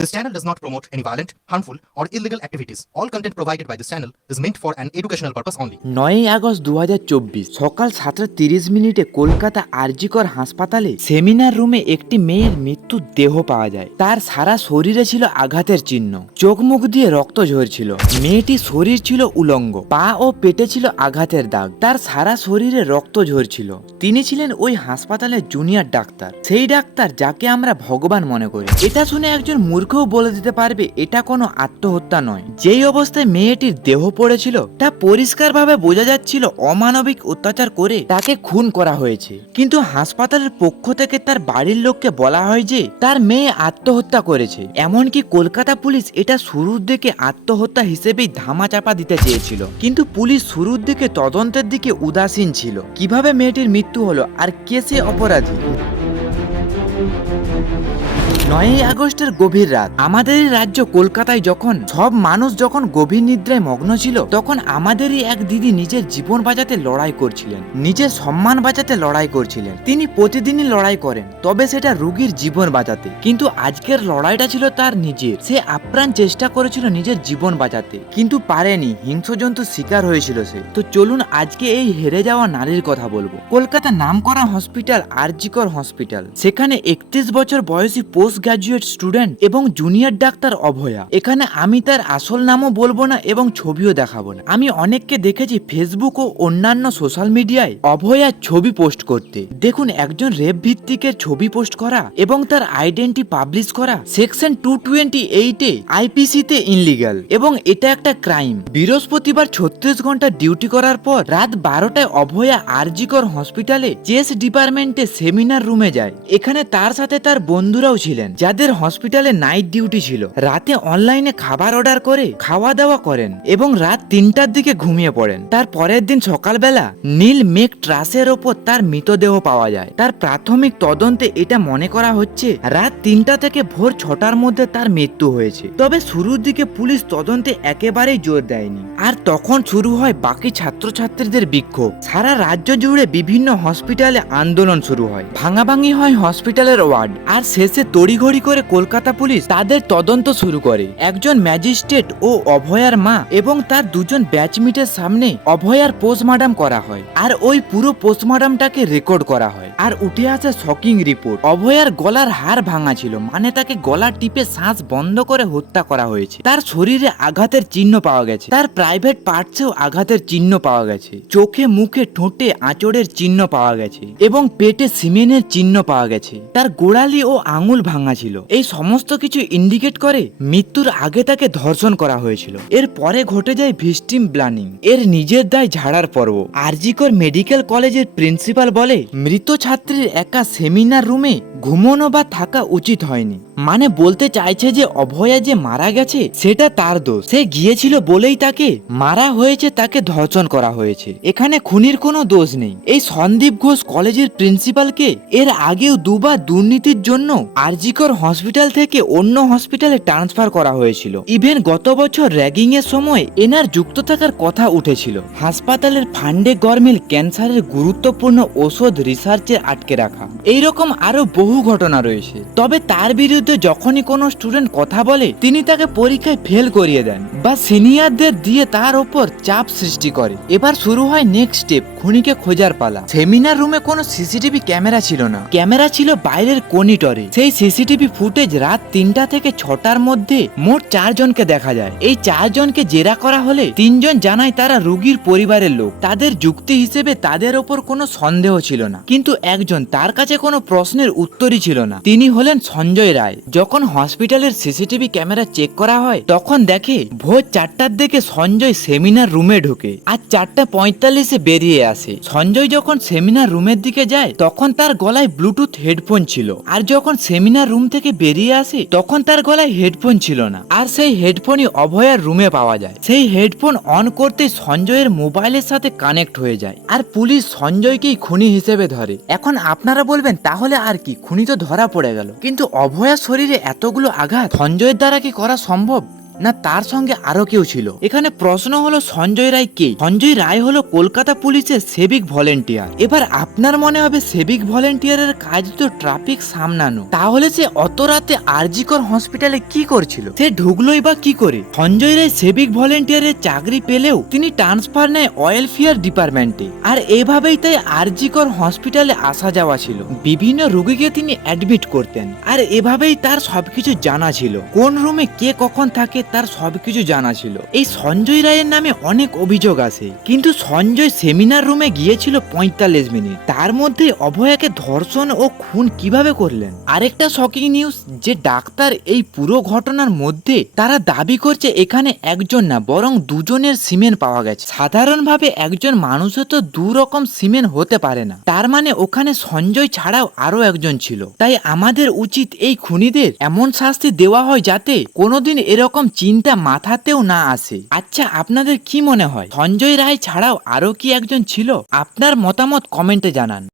This channel does not promote any violent, harmful, or illegal activities. All content provided by this channel is meant for an educational purpose only. নয়ই August দু সকাল সাতটা তিরিশ মিনিটে কলকাতা আরজিকর হাসপাতালে seminar রুমে একটি মেয়ের মৃত্যুর দেহ পাওয়া যায়। তার সারা শরীরে ছিল আঘাতের চিহ্ন। চোখ মুখ দিয়ে রক্ত ঝরছিল। মেয়েটির শরীর ছিল উলঙ্গ। পা ও পেটে ছিল আঘাতের দাগ। তার সারা শরীরে রক্ত ঝরছিল। তিনি ছিলেন ওই হাসপাতালের জুনিয়র ডাক্তার। সেই ডাক্তার যাকে আমরা ভগবান মনে করি। এটা শুনে একজন মূর্খও বলে দিতে পারবে, এটা কোনো আত্মহত্যা নয়। যেই অবস্থায় মেয়েটির দেহ পড়েছিল, তা পরিষ্কারভাবে বোঝা যাচ্ছিল অমানবিক অত্যাচার করে তাকে খুন করা হয়েছে। কিন্তু হাসপাতালের পক্ষ থেকে তার বাড়ির লোককে বলা হয় যে, তার মেয়ে আত্মহত্যা করেছে। এমনকি কলকাতা পুলিশ এটা শুরুর দিকে আত্মহত্যা হিসেবেই ধামাচাপা দিতে চেয়েছিল। কিন্তু পুলিশ শুরুর দিকে তদন্তের দিকে উদাসীন ছিল। কীভাবে মেয়েটির মৃত্যু হলো আর কে সে অপরাধী? নয়ই আগস্টের গভীর রাত আমাদের রাজ্য কলকাতায় যখন, সব মানুষ যখন গভীর নিদ্রায় মগ্ন ছিল, তখন আমাদেরই এক দিদি নিজের জীবন বাঁচাতে লড়াই করছিলেন, নিজের সম্মান বাঁচাতে লড়াই করছিলেন। তিনি প্রতিদিনই লড়াই করেন, তবে সেটা রুগীর জীবন বাঁচাতে। কিন্তু আজকের লড়াইটা ছিল তার নিজের, সে আপ্রাণ চেষ্টা করেছিল নিজের জীবন বাঁচাতে। কিন্তু পারেনি, হিংস্রজন্তু শিকার হয়েছিল সে। তো চলুন আজকে এই হেরে যাওয়া নারীর কথা বলব। কলকাতা নামকরা হসপিটাল আরজিকর হসপিটাল, সেখানে একত্রিশ বছর বয়সী পোস্ট গ্রাজুয়েট স্টুডেন্ট এবং জুনিয়র ডাক্তার অভয়া। এখানে আমি তার আসল নামও বলব না এবং ছবিও দেখাবো না। আমি অনেককে দেখেছি ফেসবুক ও অন্যান্য সোশ্যাল মিডিয়ায় অভয়ার ছবি পোস্ট করতে। দেখুন, একজন রেপ ভিত্তিকের ছবি পোস্ট করা এবং তার আইডেন্টি পাবলিশ করা সেকশন টু টোয়েন্টি এইটে আইপিসিতে ইনলিগাল এবং এটা একটা ক্রাইম। বৃহস্পতিবার ছত্রিশ ঘণ্টা ডিউটি করার পর রাত বারোটায় অভয়া আরজিকর হসপিটালে চেস ডিপার্টমেন্টে সেমিনার রুমে যায়। এখানে তার সাথে তার বন্ধুরাও ছিলেন, যাদের হসপিটালে নাইট ডিউটি ছিল। রাতে অনলাইনে খাবার অর্ডার করে খাওয়া দাওয়া করেন এবং রাত তিনটার দিকে ঘুমিয়ে পড়েন। তার পরের দিন সকালবেলা নীল মেঘ ট্রাসের ওপর তার মৃতদেহ পাওয়া যায়। তার প্রাথমিক তদন্তে এটা মনে করা হচ্ছে, রাত তিনটা থেকে ভোর ছটার মধ্যে তার মৃত্যু হয়েছে। তবে শুরুর দিকে পুলিশ তদন্তে একেবারেই জোর দেয়নি। আর তখন শুরু হয় বাকি ছাত্রছাত্রীদের বিক্ষোভ। সারা রাজ্য জুড়ে বিভিন্ন হসপিটালে আন্দোলন শুরু হয়। ভাঙাভাঙি হয় হসপিটালের ওয়ার্ড। আর শেষে তড়িঘড়ি করে কলকাতা পুলিশ তাদের তদন্ত শুরু করে। একজন ম্যাজিস্ট্রেট ও অভয়ার মা এবং তার দুজন ব্যাচমিটের সামনে অভয়ার পোস্টমার্টাম করা হয়। আর ওই পুরো পোস্টমার্টামটাকে রেকর্ড করা হয়। আর উঠে আসে শকিং রিপোর্ট। অভয়ার গলার হাড় ভাঙা ছিল মানে তাকে গলা টিপে শ্বাস বন্ধ করে হত্যা করা হয়েছে। তার শরীরে আঘাতের চিহ্ন পাওয়া গেছে। তার প্রাইভেট পার্টসেও আঘাতের চিহ্ন পাওয়া গেছে। চোখে মুখে ঠোঁটে আঁচড়ের চিহ্ন পাওয়া গেছে এবং পেটে সিমেন্টের চিহ্ন পাওয়া গেছে। তার গোড়ালি ও আঙুল ভাঙা ছিল। এই সমস্ত কিছু ইন্ডিকেট করে মৃত্যুর আগে তাকে ধর্ষণ করা হয়েছিল। এর পরে ঘটে যায় ভিস্টিম ব্লানিং। এর নিজের দায় ঝাড়ার পর্ব। আরজিকর মেডিকেল কলেজের প্রিন্সিপাল বলে, মৃত ছাত্রীর একা সেমিনার রুমে ঘুমানো বা থাকা উচিত হয়নি। মানে বলতে চাইছে যে অভয়া যে মারা গেছে, সেটা তার দোষ। সে গিয়েছিল বলেই তাকে মারা হয়েছে, তাকে ধর্ষণ করা হয়েছে। এখানে খুনির কোনো দোষ নেই। এই সন্দীপ ঘোষ কলেজের প্রিন্সিপালকে এর আগেও দুবার দুর্নীতির জন্য আরজিকর হসপিটাল থেকে অন্য হসপিটালে ট্রান্সফার করা হয়েছিল। ইভেন গত বছর র্যাগিং এর সময় এনার যুক্ত থাকার কথা উঠেছিল। হাসপাতালের ফান্ডে গরমিল ক্যান্সারের গুরুত্বপূর্ণ ওষুধ রিসার্চে আটকে রাখা। এইরকম আরও বহু ঘটনা রয়েছে। তবে তার বিরুদ্ধে যখনই কোনো স্টুডেন্ট কথা বলে, তিনি তাকে পরীক্ষায় ফেল করিয়ে দেন বা সিনিয়রদের দিয়ে তার ওপর চাপ সৃষ্টি করে। এবার শুরু হয় নেক্সট স্টেপ খুনিকে খোঁজার পালা। সেমিনার রুমে কোনো সিসিটিভি ক্যামেরা ছিল না। ক্যামেরা ছিল বাইরের কনিটরে সেই সিসিটিভি ফুটেজ রাত তিনটা থেকে ছটার মধ্যে মোট চারজনকে দেখা যায়। এই চারজনকে জেরা করা হলে তিনজন জানায় তারা রুগীর পরিবারের লোক। তাদের যুক্তি হিসেবে তাদের ওপর কোনো সন্দেহ ছিল না। কিন্তু একজন তার কাছে কোনো প্রশ্নের উত্তরই ছিল না। তিনি হলেন সঞ্জয় রায়। যখন হসপিটালের সিসিটিভি ক্যামেরা চেক করা হয়, তখন দেখে ভোর চারটার দিকে সঞ্জয় সেমিনার রুমে ঢোকে আর চারটা পঁয়তাল্লিশে বেরিয়ে আসে। সঞ্জয় যখন সেমিনার রুমের দিকে যায়, তখন তার গলায় ব্লুটুথ হেডফোন ছিল। আর যখন সেমিনার রুম থেকে বেরিয়ে আসে, তখন তার গলায় হেডফোন ছিল না। আর সেই হেডফোনই অভয়ার রুমে পাওয়া যায়। সেই হেডফোন অন করতে সঞ্জয়ের মোবাইলের সাথে কানেক্ট হয়ে যায়। আর পুলিশ সঞ্জয়কেই খুনি হিসেবে ধরে। এখন আপনারা বলবেন, তাহলে আর কি? খুনি তো ধরা পড়ে গেল। কিন্তু অভয়ার শরীরে এতগুলো আঘাত? সঞ্জয়ের দ্বারা কি করা সম্ভব? না তার সঙ্গে আরও কেউ ছিল? এখানে প্রশ্ন হলো সঞ্জয় রায় কে? সঞ্জয় রায় হলো কলকাতা পুলিশের সেভিক ভলেন্টিয়ার। এবার আপনার মনে হবে সেবিক ভলেন্টিয়ারের কাজ তো ট্রাফিক সামলানো। তাহলে সে অত রাতে আরজিকর হসপিটালে কি করছিল? সে ঢুকলোই বা কি করে? সঞ্জয় রায় সেবিক ভলেন্টিয়ারের চাকরি পেলেও তিনি ট্রান্সফার নেয় ওয়েলফেয়ার ডিপার্টমেন্টে। আর এভাবেই তাই আরজিকর হসপিটালে আসা যাওয়া ছিল। বিভিন্ন রোগীকে তিনি অ্যাডমিট করতেন। আর এভাবেই তার সবকিছু জানা ছিল। কোন রুমে কে কখন থাকে তার সবকিছু জানা ছিল। এই সঞ্জয় রায়ের নামে অনেক অভিযোগ আসে কিন্তু সঞ্জয় সেমিনার রুমে গিয়েছিল পঁয়তাল্লিশ মিনিট। তার মধ্যে অভয়াকে ধর্ষণ ও খুন কীভাবে করলেন? আরেকটা শকিং নিউজ যে ডাক্তার এই পুরো ঘটনার মধ্যে তারা দাবি করছে এখানে একজন না, বরং দুজনের সিমেন্ট পাওয়া গেছে। সাধারণভাবে একজন মানুষও তো দু রকম সিমেন্ট হতে পারে না। তার মানে ওখানে সঞ্জয় ছাড়াও আরও একজন ছিল। তাই আমাদের উচিত এই খুনিদের এমন শাস্তি দেওয়া হয় যাতে কোনোদিন এরকম চিন্তা মাথাতেও না আসে। আচ্ছা আপনাদের কি মনে হয়? সঞ্জয় রায় ছাড়াও আরও কি একজন ছিল? আপনার মতামত কমেন্টে জানান।